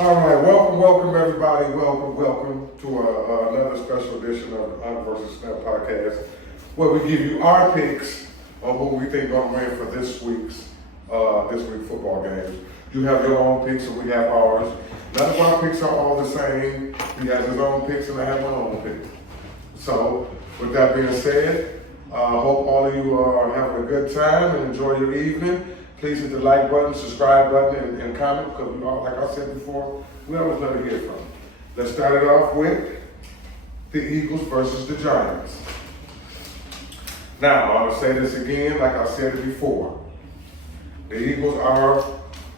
All right, welcome everybody. Welcome to another special edition of the Hunt vs. Snap podcast, where we give you our picks on who we think gonna win for this week's football games. You have your own picks and we have ours. None of our picks are all the same. He has his own picks and I have my own pick. So, with that being said, hope all of you are having a good time and enjoy your evening. Please hit the like button, subscribe button, and comment, because we all, like I said before, we always love to hear from you. Let's start it off with the Eagles versus the Giants. Now, I'm going to say this again, like I said it before. The Eagles are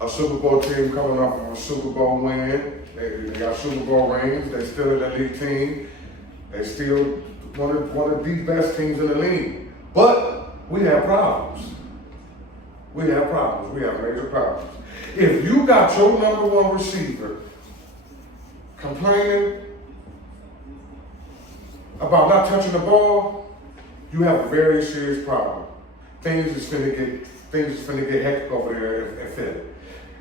a Super Bowl team coming off of a Super Bowl win. They got Super Bowl rings. They're still an elite team. They're still one of the best teams in the league. But we have problems. We have problems. We have major problems. If you got your number one receiver complaining about not touching the ball, you have a very serious problem. Things is finna get hectic over there at Philly.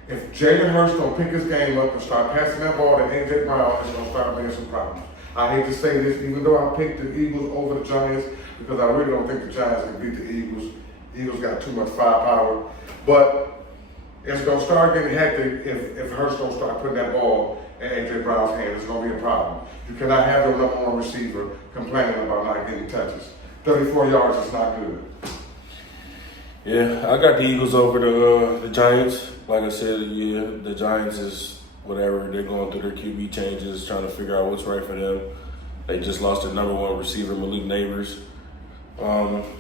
If Jalen Hurts don't pick his game up and start passing that ball to A.J. Brown, it's gonna start being some problems. I hate to say this, even though I picked the Eagles over the Giants, because I really don't think the Giants can beat the Eagles. Eagles got too much firepower, but it's gonna start getting hectic if Hurts don't start putting that ball in A.J. Brown's hand. It's gonna be a problem. You cannot have your number one receiver complaining about not getting touches. 34 yards is not good. Yeah, I got the Eagles over the Giants. Like I said, yeah, the Giants is whatever. They're going through their QB changes, trying to figure out what's right for them. They just lost their number one receiver, Malik Neighbors.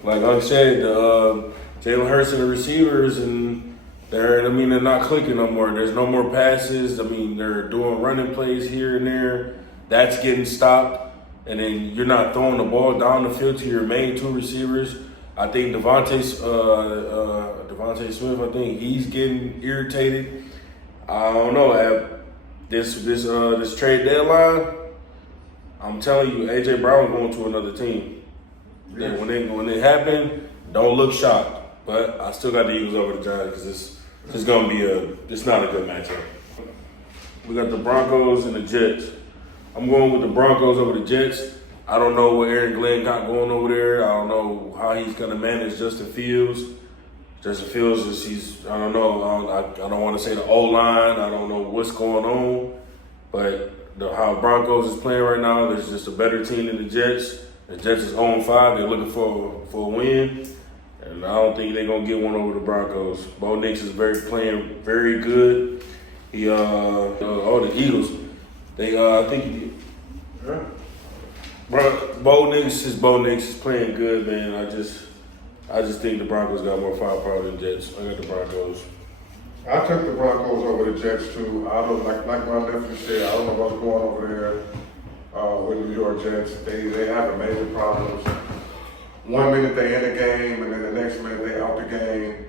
Like I said, Jalen Hurts and the receivers, and they're not clicking no more. There's no more passes. They're doing running plays here and there. That's getting stopped. And then you're not throwing the ball down the field to your main two receivers. I think Devontae Smith, I think he's getting irritated. I don't know. At this trade deadline, I'm telling you, A.J. Brown going to another team. Yeah. When it happened, don't look shocked. But I still got the Eagles over the Giants because it's gonna be it's not a good matchup. We got the Broncos and the Jets. I'm going with the Broncos over the Jets. I don't know what Aaron Glenn got going over there. I don't know how he's gonna manage Justin Fields. Justin Fields I don't know. I don't want to say the O-line. I don't know what's going on. But how Broncos is playing right now, there's just a better team than the Jets. The Jets is 0-5. They're looking for a win, and I don't think they're gonna get one over the Broncos. Bo Nix is playing very good. The Eagles. I think. Yeah. Bo Nix is playing good, man. I just think the Broncos got more firepower than the Jets. I got the Broncos. I took the Broncos over the Jets too. I don't like my nephew said. I don't know what's going over there. With New York Jets, they have major problems. 1 minute they in the game, and then the next minute they out the game.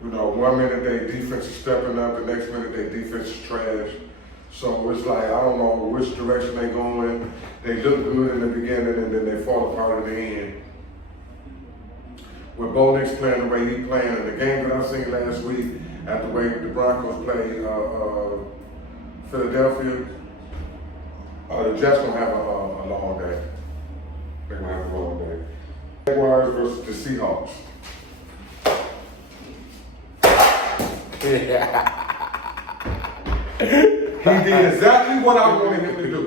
1 minute they defense is stepping up, the next minute they defense is trash. So it's like, I don't know which direction they going. They look good in the beginning, and then they fall apart in the end. With Bo Nix playing the way he playing, in the game that I seen last week, at the way the Broncos played Philadelphia, the Jets gonna have a long day. They're gonna have a long day. Jaguars versus the Seahawks. He did exactly what I wanted him to do.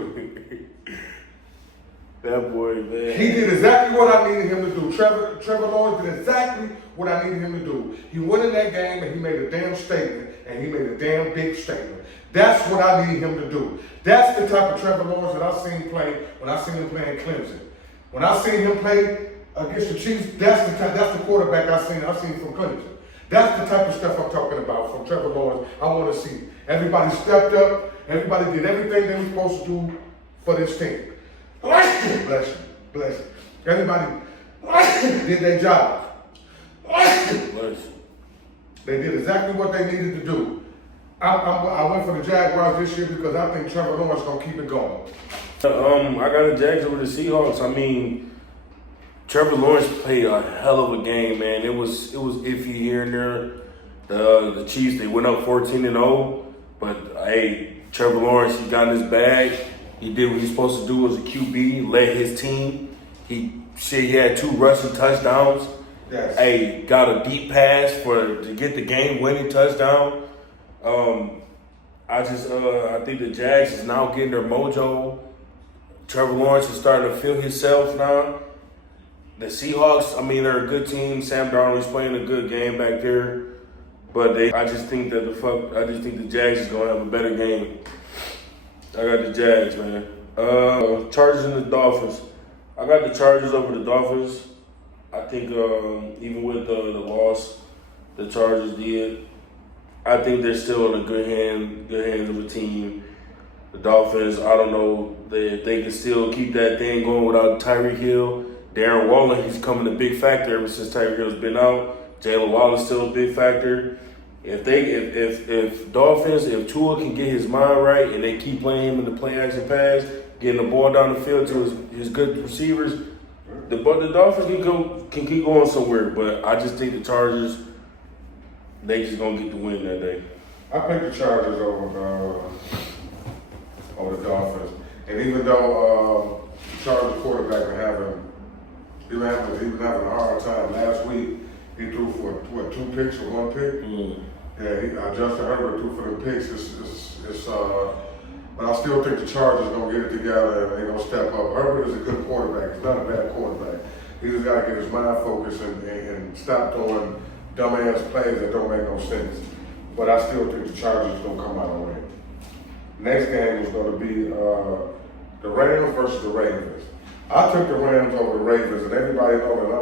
That boy, man. He did exactly what I needed him to do. Trevor Lawrence did exactly what I needed him to do. He went in that game and he made a damn statement, and he made a damn big statement. That's what I needed him to do. That's the type of Trevor Lawrence that I seen play when I seen him play in Clemson. When I seen him play against the Chiefs, that's the quarterback I seen from Clemson. That's the type of stuff I'm talking about from Trevor Lawrence I want to see. Everybody stepped up. Everybody did everything they were supposed to do for this team. Bless you. Everybody did their job. They did exactly what they needed to do. I went for the Jaguars this year because I think Trevor Lawrence gonna keep it going. I got the Jags over the Seahawks. Trevor Lawrence played a hell of a game, man. It was iffy here and there. The Chiefs, they went up 14-0, but hey, Trevor Lawrence, he got in his bag. He did what he's supposed to do as a QB, led his team. He had 2 rushing touchdowns. Yes. Hey, got a deep pass to get the game-winning touchdown. I think the Jags is now getting their mojo. Trevor Lawrence is starting to feel himself now. The Seahawks, I mean, they're a good team. Sam Darnold is playing a good game back there, but I just think the Jags is gonna have a better game. I got the Jags, man. Chargers and the Dolphins. I got the Chargers over the Dolphins. I think even with the loss the Chargers did, I think they're still in a good hands of a team. The Dolphins, I don't know if they can still keep that thing going without Tyreek Hill. Darren Waller, he's coming a big factor ever since Tyreek Hill's been out. Jalen Wallace still a big factor. If Tua can get his mind right and they keep playing him in the play action pass, getting the ball down the field to his good receivers, the Dolphins can keep going somewhere. But I just think the Chargers, they just gonna get the win that day. I picked the Chargers over the Dolphins, and even though the Chargers quarterback been having a hard time. Last week he threw for 2 picks or 1 pick. Yeah, Justin Herbert threw for the picks. But I still think the Chargers gonna get it together and they're gonna step up. Herbert is a good quarterback. He's not a bad quarterback. He just gotta get his mind focused and stop throwing dumbass plays that don't make no sense. But I still think the Chargers is gonna come out and win. Next game is gonna be the Rams versus the Ravens. I took the Rams over the Ravens, and everybody knows that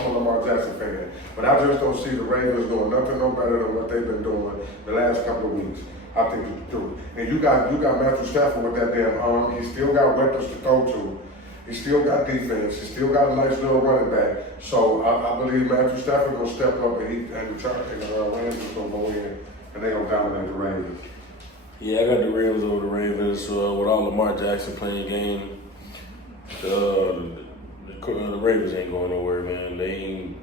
I'm a Lamar Jackson fan. But I just don't see the Ravens doing nothing no better than what they've been doing the last couple of weeks. I think you do. And you got Matthew Stafford with that damn arm. He still got weapons to throw to. He still got defense. He still got a nice little running back. So I believe Matthew Stafford gonna step up and the Rams is gonna go in and they gonna dominate the Ravens. Yeah, I got the Rams over the Ravens. With all Lamar Jackson playing game, the Ravens ain't going nowhere, man. They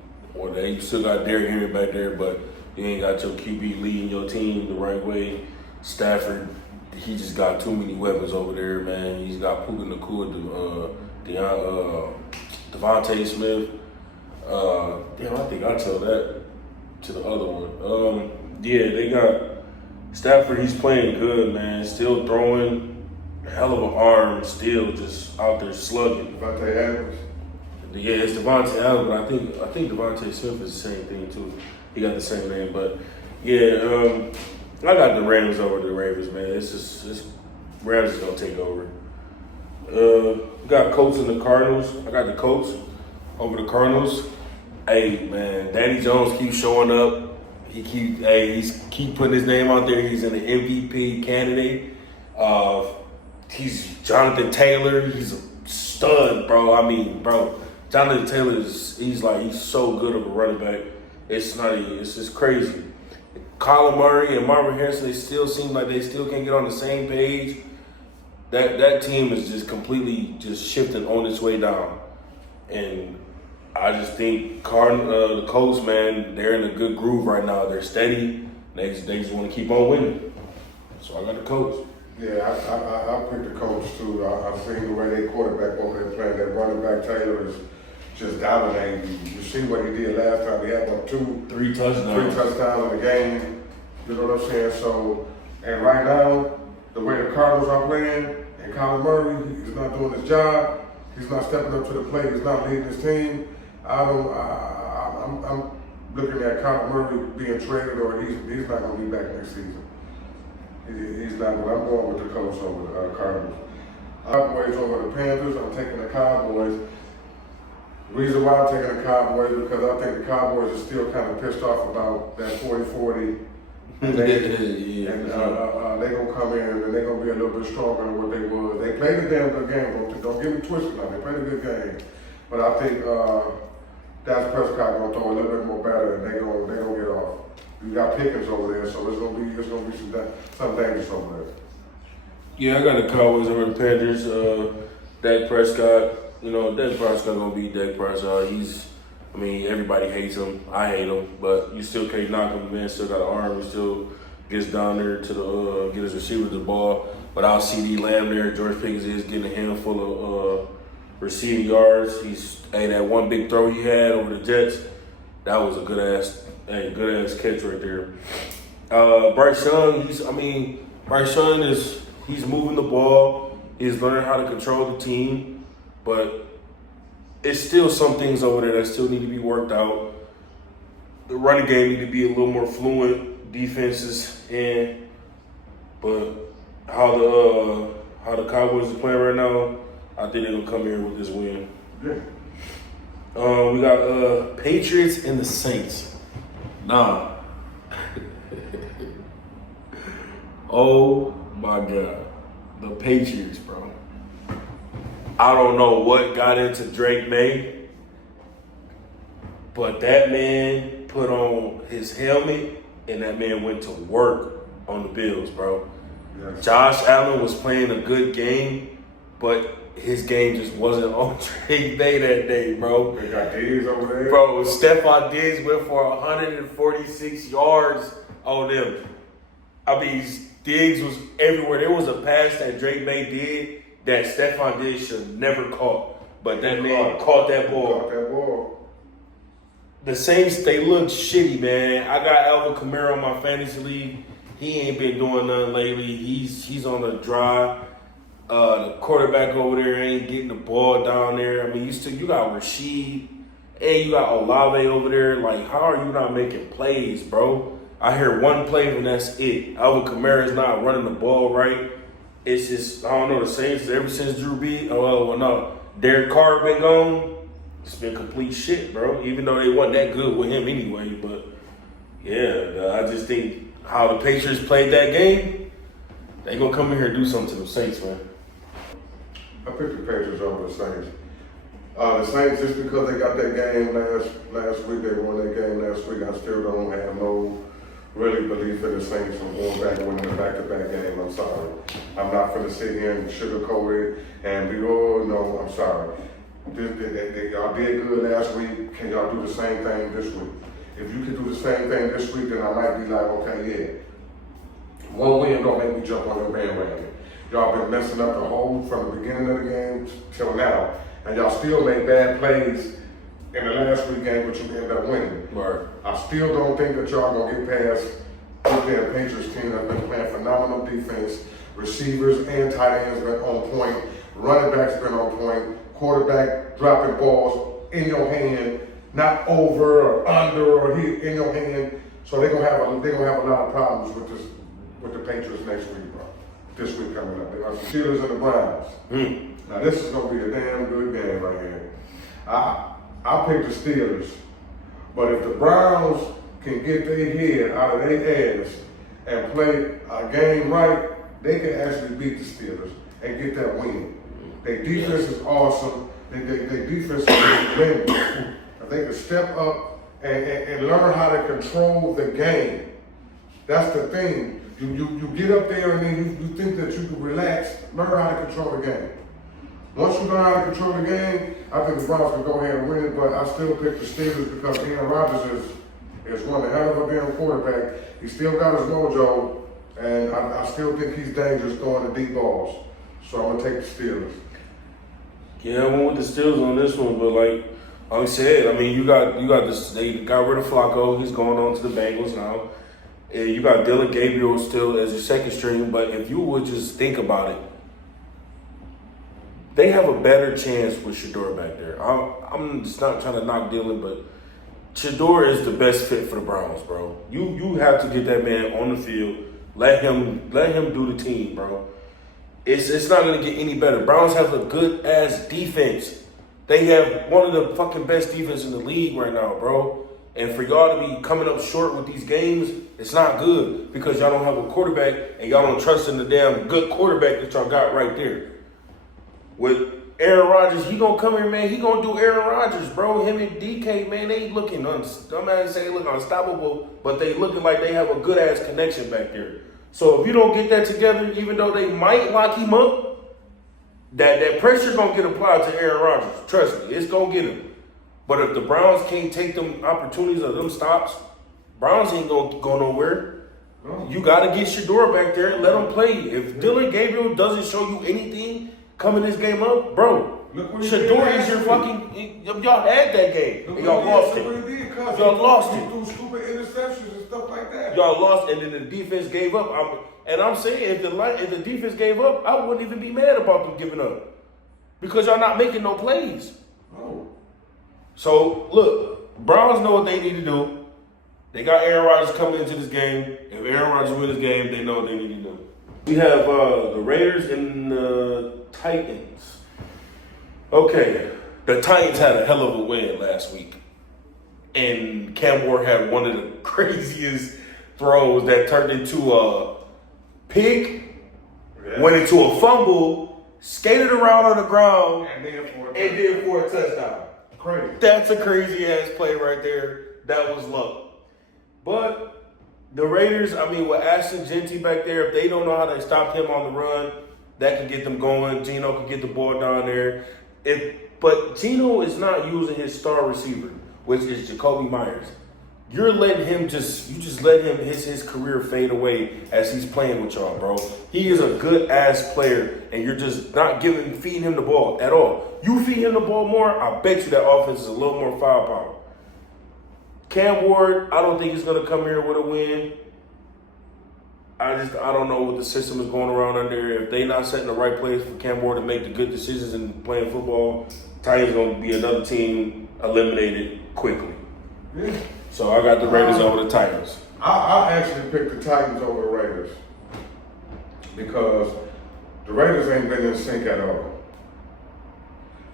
still got Derrick Henry back there, but you ain't got your QB leading your team the right way. Stafford, he just got too many weapons over there, man. He's got Puka Nacua, Devontae Smith. I think I told that to the other one. They got Stafford. He's playing good, man. Still throwing. Hell of an arm, still just out there slugging. Devontae Adams. Yeah, it's Devontae Adams, but I think Devontae Smith is the same thing too. He got the same name, but yeah, I got the Rams over the Ravens, man. It's Rams is gonna take over. We got Colts and the Cardinals. I got the Colts over the Cardinals. Hey man, Danny Jones keeps showing up. He's keep putting his name out there. He's an MVP candidate. He's Jonathan Taylor. He's a stud, bro. I mean, bro, Jonathan Taylor he's so good of a running back. It's just crazy. Kyler Murray and Marvin Harrison, they still seem like they still can't get on the same page. That team is just completely just shifting on its way down. And I just think the Colts, man, they're in a good groove right now. They're steady. They just want to keep on winning. So I got the Colts. Yeah, I picked the Colts too. I've seen the way they quarterback over there playing. That running back Taylor is just dominating. You see what he did last time. He had about 3 touchdowns. 3 touchdowns in the game. You know what I'm saying? So, and right now, the way the Cardinals are playing, and Kyler Murray is not doing his job. He's not stepping up to the plate. He's not leading his team. I'm looking at Kyler Murray being traded, or he's not going to be back next season. He's not. I'm going with the Colts over the Cardinals. Cowboys over the Panthers. I'm taking the Cowboys. The reason why I'm taking the Cowboys is because I think the Cowboys are still kind of pissed off about that 40-40. And they're going to come in and they're going to be a little bit stronger than what they was. They played a damn good game. Don't get me twisted now. They played a good game. But I think Dak Prescott going to throw a little bit more better and they're going to get off. You got Pickens over there, so it's gonna be some dangerous over there. Yeah, I got the Cowboys over the Panthers. Dak Prescott, Dak Prescott gonna beat Dak Prescott. Everybody hates him. I hate him, but you still can't knock him. Man, still got an arm. He still gets down there to the get his receiver the ball. Without CD Lamb there, George Pickens is getting a handful of receiving yards. That one big throw he had over the Jets, that was a good ass catch right there. Bryce Young, he's moving the ball. He's learning how to control the team, but it's still some things over there that still need to be worked out. The running game need to be a little more fluent. Defenses in, but how the Cowboys are playing right now, I think they're gonna come here with this win. Yeah. We got Patriots and the Saints. Nah. Oh my God, the Patriots, bro. I don't know what got into Drake May, but that man put on his helmet and that man went to work on the Bills, bro. Yes. Josh Allen was playing a good game, but his game just wasn't on Drake May that day, bro. They got Diggs over there. Bro, Stephon Diggs went for 146 yards on them. I mean, Diggs was everywhere. There was a pass that Drake May did that Stephon Diggs should never caught. But that man caught that ball. Caught that ball. The Saints, they look shitty, man. I got Alvin Kamara on my fantasy league. He ain't been doing nothing lately. He's on the dry. The quarterback over there ain't getting the ball down there. I mean, you got Rashid and you got Olave over there. Like, how are you not making plays, bro? I hear one play and that's it. Alvin Kamara is not running the ball right. It's just, I don't know, the Saints, ever since Drew Brees, Derek Carr been gone, it's been complete shit, bro. Even though they wasn't that good with him anyway. But, yeah, I just think how the Patriots played that game, they going to come in here and do something to the Saints, man. I picked the Patriots over the Saints. The Saints, just because they got that game last week, they won that game last week, I still don't have no really belief in the Saints from going back and winning a back-to-back game. I'm sorry. I'm not going to sit here and sugarcoat it and be, no, I'm sorry. Y'all did good last week. Can y'all do the same thing this week? If you can do the same thing this week, then I might be like, okay, yeah. One win don't make me jump on your bandwagon. Y'all been messing up from the beginning of the game till now. And y'all still made bad plays in the last week game, but you ended up winning. Right. I still don't think that y'all gonna get past the Patriots team that's been playing phenomenal defense. Receivers and tight ends been on point. Running backs been on point. Quarterback dropping balls in your hand, not over or under or in your hand. So they're gonna have a lot of problems with the Patriots next week, bro. This week coming up. They got the Steelers and the Browns. Now this is gonna be a damn good game right here. I picked the Steelers, but if the Browns can get their head out of their ass and play a game right, they can actually beat the Steelers and get that win. Their defense is awesome. Their defense is tremendous. If they can step up and learn how to control the game, that's the thing. You get up there and then you think that you can relax, learn how to control the game. Once you learn how to control the game, I think the Browns can go ahead and win it, but I still pick the Steelers because Aaron Rodgers is one hell of a damn quarterback. He still got his mojo, and I still think he's dangerous throwing the deep balls. So I'm going to take the Steelers. Yeah, I went with the Steelers on this one, but like I said, I mean, you got this. They got rid of Flacco. He's going on to the Bengals now. And you got Dylan Gabriel still as your second string, but if you would just think about it, they have a better chance with Shedeur back there. I'm just not trying to knock Dylan, but Shedeur is the best fit for the Browns, bro. You have to get that man on the field. Let him do the team, bro. It's not going to get any better. Browns have a good-ass defense. They have one of the fucking best defense in the league right now, bro. And for y'all to be coming up short with these games, it's not good because y'all don't have a quarterback and y'all don't trust in the damn good quarterback that y'all got right there. With Aaron Rodgers, he gonna come here, man. He gonna do Aaron Rodgers, bro. Him and DK, man, they looking I'm not saying they look unstoppable, but they looking like they have a good ass connection back there. So if you don't get that together, even though they might lock him up, that pressure gonna get applied to Aaron Rodgers. Trust me, it's gonna get him. But if the Browns can't take them opportunities or them stops, Browns ain't gonna go nowhere. No. You got to get Shador back there and let him play. If Dillon Gabriel doesn't show you anything coming this game up, bro, Look what he Shador did is your last fucking. Y'all had that game. Look And y'all what he lost did. it. Look what he did, cuz. Y'all lost He it. threw stupid interceptions and stuff like that. Y'all lost, and then the defense gave up. I'm saying if the defense gave up, I wouldn't even be mad about them giving up because y'all not making no plays. No. So look, Browns know what they need to do. They got Aaron Rodgers coming into this game. If Aaron Rodgers wins this game, they know what they need to do. We have the Raiders and the Titans. Okay, the Titans had a hell of a win last week. And Cam Ward had one of the craziest throws that turned into a pick, went into a fumble, skated around on the ground, And and did for a touchdown. crazy. That's a crazy ass play right there. That was luck. But the Raiders, I mean, with Ashton Genty back there, if they don't know how to stop him on the run, that can get them going. Geno can get the ball down there. But Geno is not using his star receiver, which is Jacoby Myers. You're letting him just let him his career fade away as he's playing with y'all, bro. He is a good ass player, and you're just not feeding him the ball at all. You feed him the ball more, I bet you that offense is a little more firepower. Cam Ward, I don't think he's gonna come here with a win. I don't know what the system is going around under. If they not setting the right place for Cam Ward to make the good decisions in playing football, Titans gonna be another team eliminated quickly. Yeah. So I got the Raiders over the Titans. I actually picked the Titans over the Raiders because the Raiders ain't been in sync at all.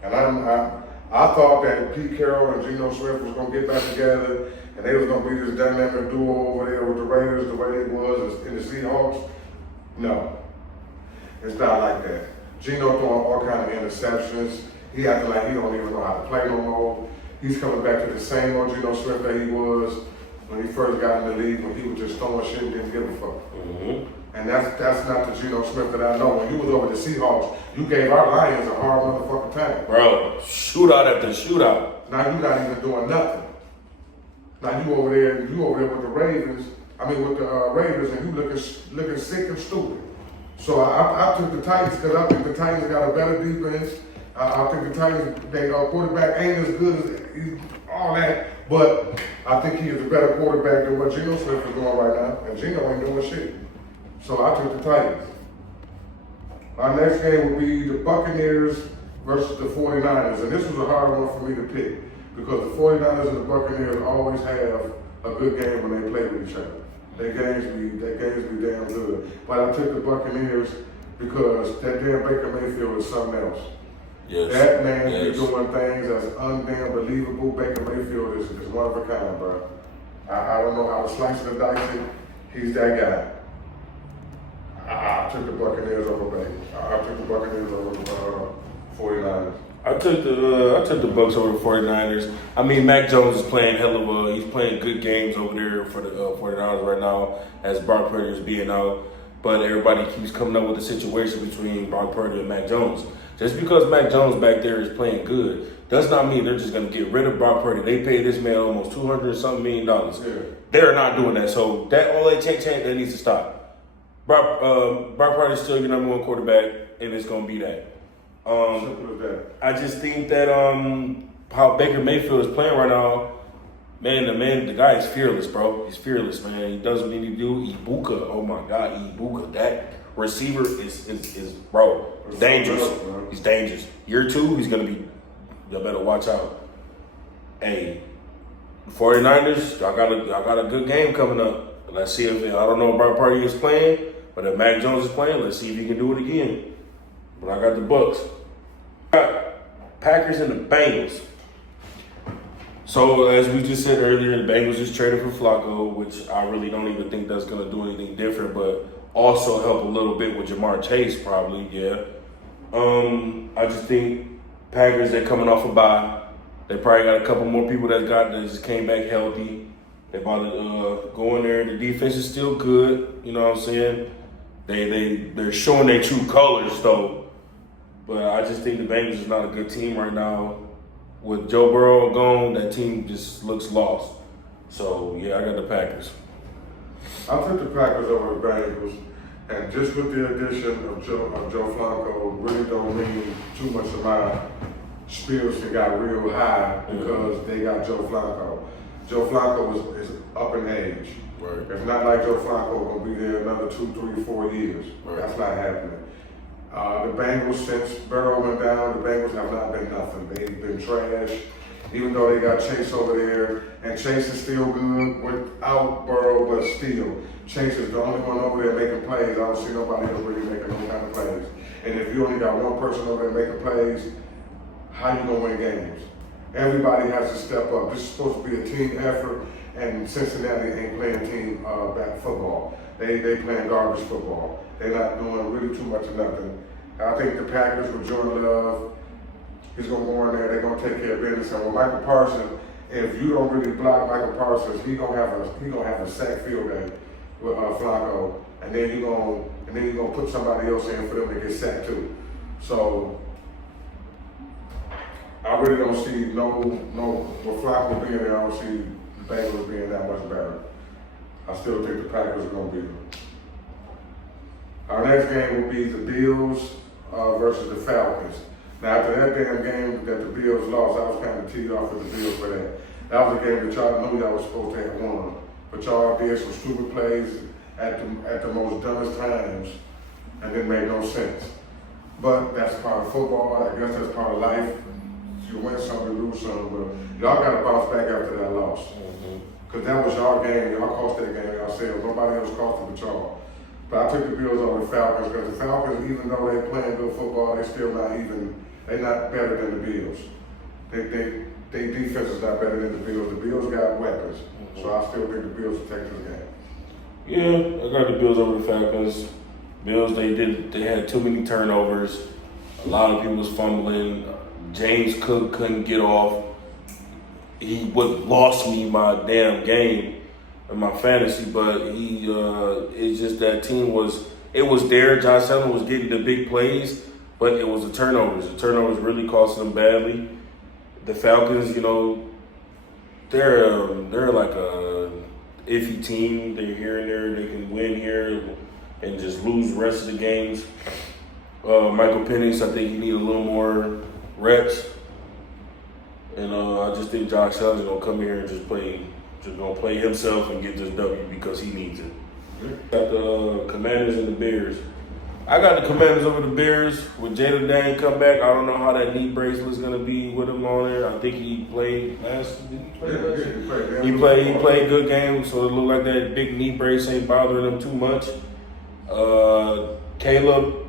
And I thought that Pete Carroll and Geno Smith was gonna get back together and they was gonna be this dynamic duo over there with the Raiders the way they was in the Seahawks. No, it's not like that. Geno throwing all kind of interceptions. He acting like he don't even know how to play no more. He's coming back to the same old Geno Smith that he was when he first got in the league, when he was just throwing shit and didn't give a fuck. Mm-hmm. And that's not the Geno Smith that I know. When you was over the Seahawks, you gave our Lions a hard motherfucking time. Bro, shootout after shootout. Now you're not even doing nothing. Now you over there with the Ravens. I mean with the Raiders, and you looking sick and stupid. So I took the Titans because I think the Titans got a better defense. I think the Titans, their quarterback ain't as good as all that, but I think he is a better quarterback than what Geno Smith is doing right now, and Geno ain't doing shit. So I took the Titans. My next game will be the Buccaneers versus the 49ers, and this was a hard one for me to pick because the 49ers and the Buccaneers always have a good game when they play with each other. Their games be damn good. But I took the Buccaneers because that damn Baker Mayfield is something else. Yes. That man is doing things that's undamn believable. Baker Mayfield is one of a kind, bro. I don't know how to slice and dice it. He's that guy. I took the Buccaneers over Bengals. I took the Buccaneers over the 49ers. I took the Bucks over the 49ers. I mean, Mac Jones is playing he's playing good games over there for the 49ers right now as Brock Purdy is being out. But everybody keeps coming up with the situation between Brock Purdy and Mac Jones. Just because Mac Jones back there is playing good does not mean they're just going to get rid of Brock Purdy. They paid this man almost $200-something million. Yeah. They're not doing that. So all that change that needs to stop. Brock Purdy is still your number one quarterback, and it's going to be that. Simple as that. I just think that how Baker Mayfield is playing right now, the guy is fearless, bro. He's fearless, man. He does what he need to do. Ibuka, oh my God, Ibuka, that receiver is bro, dangerous. He's dangerous. Year 2, he's gonna be. Y'all better watch out. Hey, 49ers, y'all got a good game coming up. Let's see if I don't know if Brock Purdy is playing, but if Mac Jones is playing, let's see if he can do it again. But I got the Bucks. I got Packers and the Bengals. So as we just said earlier, the Bengals just traded for Flacco, which I really don't even think that's going to do anything different, but also help a little bit with Jamar Chase probably, yeah. I just think Packers, they're coming off a bye. They probably got a couple more people that just came back healthy. They about to go in there. The defense is still good, you know what I'm saying? They're showing their true colors though. But I just think the Bengals is not a good team right now. With Joe Burrow gone, that team just looks lost. So, yeah, I got the Packers. I took the Packers over the Bengals, and just with the addition of Joe Flacco, really don't mean too much of my spirits that got real high because they got Joe Flacco. Joe Flacco is up in age. Right. It's not like Joe Flacco gonna be there another 2, 3, 4 years. Right. That's not happening. The Bengals, since Burrow went down, the Bengals have not been nothing. They've been trash. Even though they got Chase over there, and Chase is still good without Burrow, but still, Chase is the only one over there making plays. I don't see nobody else really making no kind of plays. And if you only got one person over there making plays, how you gonna win games? Everybody has to step up. This is supposed to be a team effort, and Cincinnati ain't playing team back football. They playing garbage football. They're not doing really too much of nothing. I think the Packers with Jordan Love, he's gonna go in there. They're gonna take care of business. And with Michael Parsons, if you don't really block Michael Parsons, he gonna have a sack field day with Flacco, and then you gonna put somebody else in for them to get sacked too. So I really don't see with Flacco being there. I don't see the Bengals being that much better. I still think the Packers are gonna beat them. Our next game will be the Bills versus the Falcons. Now, after that damn game that the Bills lost, I was kind of teed off with the Bills for that. That was a game that y'all knew y'all was supposed to have won. But y'all did some stupid plays at the most dumbest times, and it made no sense. But that's part of football. I guess that's part of life. You win some, you lose some, but y'all got to bounce back after that loss. Because that was y'all game. Y'all cost that game yourselves. Nobody else cost it but y'all. But I took the Bills over the Falcons because the Falcons, even though they're playing good football, they're still not even. They're not better than the Bills. They defense is not better than the Bills. The Bills got weapons, so I still think the Bills will take this game. Yeah, I got the Bills over the Falcons. Bills, they had too many turnovers. A lot of people was fumbling. James Cook couldn't get off. He would lost me my damn game in my fantasy, but it's just that team was there. Josh Allen was getting the big plays, but it was the turnovers. The turnovers really cost them badly. The Falcons, they're like a iffy team. They're here and there. They can win here and just lose the rest of the games. Michael Penix, I think he need a little more reps. And I just think Josh Allen's gonna come here and just gonna play himself and get this W because he needs it. Got the Commanders and the Bears. I got the Commanders over the Bears with Jalen Dane come back. I don't know how that knee bracelet's gonna be with him on there. I think he played last. He played good game, so it looked like that big knee brace ain't bothering him too much. Caleb,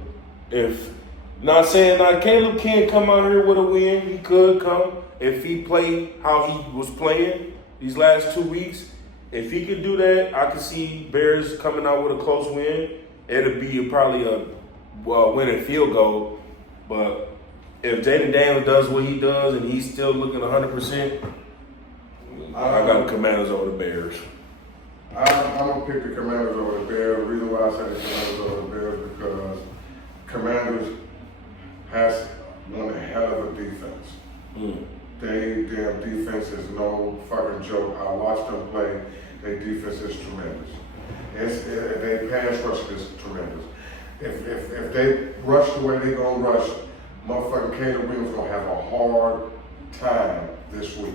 Caleb can't come out here with a win. He could come if he played how he was playing these last 2 weeks. If he could do that, I could see Bears coming out with a close win. It'll be probably a winning field goal. But if Jaden Daniels does what he does and he's still looking 100%, I got the Commanders over the Bears. I'm going to pick the Commanders over the Bears. The reason why I say the Commanders over the Bears is because Commanders has one hell of a defense. Their defense is no fucking joke. I watched them play. Their defense is tremendous. Their pass rush is tremendous. If they rush the way they're going to rush, motherfucking Caleb Williams going to have a hard time this week.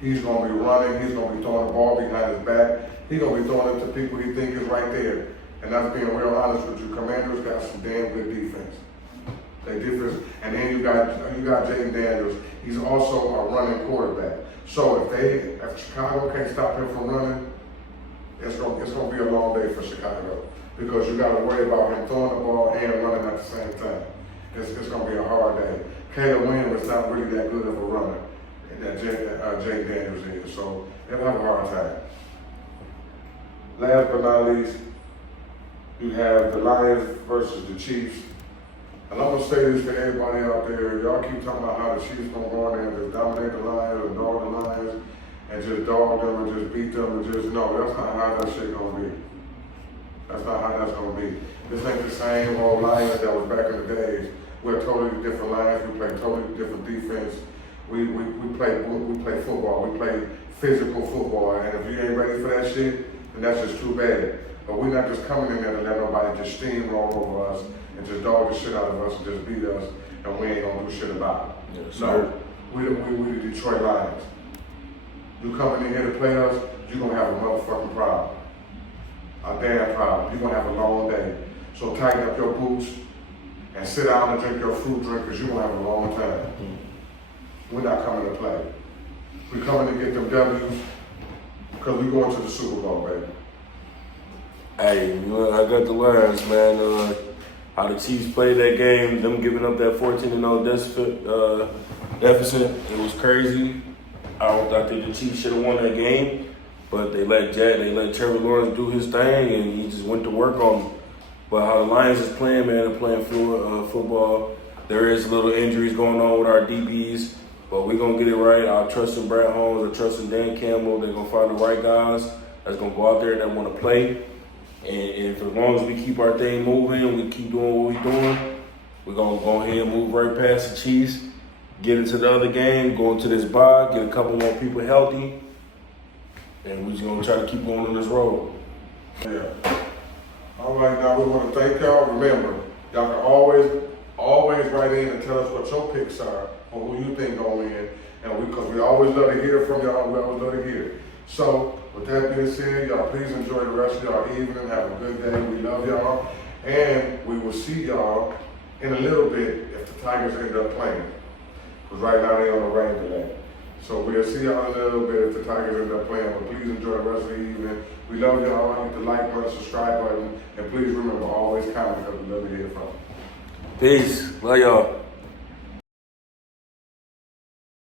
He's going to be running. He's going to be throwing the ball behind his back. He's going to be throwing it to people he think is right there. And that's being real honest with you. Commanders got some damn good defense. They difference, and then you got Jaden Daniels. He's also a running quarterback. So if Chicago can't stop him from running, it's gonna be a long day for Chicago because you got to worry about him throwing the ball and running at the same time. It's gonna be a hard day. Caleb Williams is not really that good of a runner that Jaden Daniels is, so they'll have a hard time. Last but not least, you have the Lions versus the Chiefs. And I'm going to say this to everybody out there. Y'all keep talking about how the Chiefs going to go in there and just dominate the Lions and dog the Lions and just dog them and just beat them and just, no, that's not how that shit going to be. That's not how that's going to be. This ain't the same old Lions that was back in the days. We're totally different Lions. We play totally different defense. We play football. We play physical football. And if you ain't ready for that shit, And that's just too bad. But we're not just coming in there to let nobody just steamroll over us and just dog the shit out of us and just beat us, and we ain't gonna do shit about it. Yes, No, sir. we the Detroit Lions. You coming in here to play us, you're gonna have a motherfucking problem. A damn problem. You're gonna have a long day. So tighten up your boots and sit down and drink your fruit drink, because you're gonna have a long time. We're not coming to play. We're coming to get them W's because we're going to the Super Bowl, baby. Hey, you know, I got the Lions, man. How the Chiefs played that game, them giving up that 14-0 deficit, it was crazy. I think the Chiefs should have won that game, but they let Trevor Lawrence do his thing, and he just went to work on them. But how the Lions is playing, man, they're playing football. There is little injuries going on with our DBs, but we're going to get it right. I trust in Brad Holmes. I trust in Dan Campbell. They're going to find the right guys that's going to go out there and that want to play. And as long as we keep our thing moving, we keep doing what we're doing, we're going to go ahead and move right past the Chiefs, get into the other game, go into this bye, get a couple more people healthy, and we're just going to try to keep going on this road. Yeah. All right, now we want to thank y'all. Remember, y'all can always write in and tell us what your picks are or who you think gonna win, and because we always love to hear from y'all. We always love to hear it. So, with that being said, y'all please enjoy the rest of y'all evening. Have a good day. We love y'all, and we will see y'all in a little bit if the Tigers end up playing. Because right now they on a rain delay. So we'll see y'all in a little bit if the Tigers end up playing. But please enjoy the rest of the evening. We love y'all. Hit the like button, subscribe button, and please remember, always comment because we love to hear from you. Peace. Love y'all.